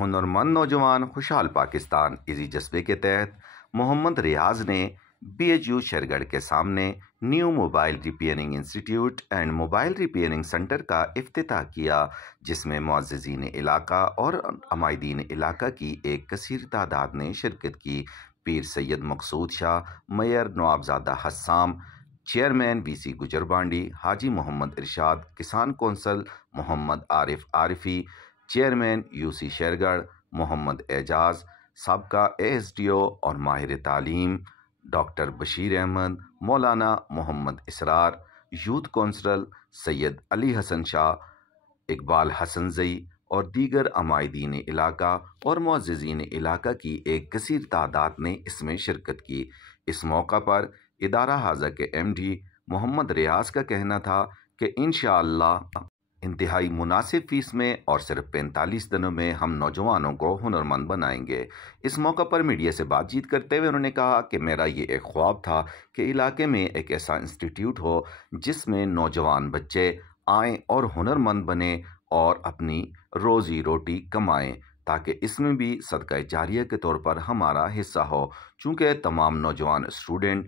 ہنرمند نوجوان خوشحال پاکستان اسی جذبے کے تحت محمد ریاض نے BHU شیرگڑھ کے سامنے new mobile repairing institute and mobile repairing centre کا افتتاح کیا، جس میں معززین علاقہ اور عمائدین علاقہ کی ایک کثیر تعداد نے شرکت کی۔ پیر سید مقصود شاہ، میئر نوابزادہ حسام، چیئرمین VC گجربانڈی، حاجی محمد ارشاد، کسان کونسل محمد عارف عارفی، چیئرمین UC شیرگڑھ محمد اعجاز، سابقہ ASDO اور ماہر تعلیم ڈاکٹر بشیر احمد، مولانا محمد اسرار، یوتھ کونسلر سید علی حسن شاہ، اقبال حسن زئی اور دیگر عمائدین علاقہ اور معززین علاقہ کی ایک کثیر تعداد نے اس میں شرکت کی۔ اس موقع پر ادارہ حاضہ کے MD محمد ریاض کا کہنا تھا کہ انشاءاللہ انتہائی مناسب فیس میں اور صرف 45 دنوں میں ہم نوجوانوں کو ہنرمند بنائیں گے۔ اس موقع پر میڈیا سے بات چیت کرتے ہوئے انہوں نے کہا کہ میرا یہ ایک خواب تھا کہ علاقے میں ایک ایسا انسٹیٹیوٹ ہو جس میں نوجوان بچے آئیں اور ہنرمند بنیں اور اپنی روزی روٹی کمائیں، تاکہ اس میں بھی صدقہ جاریہ کے طور پر ہمارا حصہ ہو۔ چونکہ تمام نوجوان اسٹوڈنٹ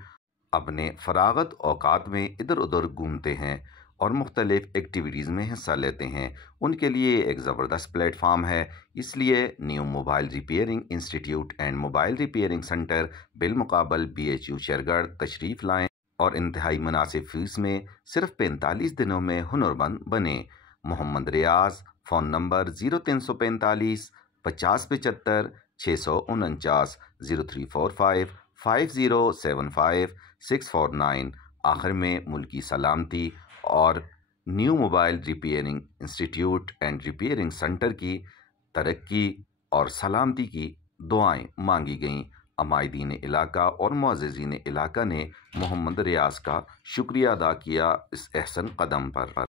اپنے فراغت اوقات میں ادھر ادھر گھومتے ہیں اور مختلف ایکٹیویٹیز میں حصہ لیتے ہیں، ان کے لیے ایک زبردست پلیٹ فارم ہے۔ اس لیے new mobile repairing institute and mobile repairing centre بالمقابل BHU شیرگڑھ تشریف لائیں اور انتہائی مناسب فیس میں صرف 45 دنوں میں ہنرمند بنیں۔ محمد ریاض، فون نمبر 0345 5075 649 0345 5075 649۔ آخر میں ملکی سلامتی اور new mobile repairing institute and repairing centre کی ترقی اور سلامتی کی دعائیں مانگی گئیں۔ عمائدین علاقہ اور معززین علاقہ نے محمد ریاض کا شکریہ ادا کیا اس احسن قدم پر۔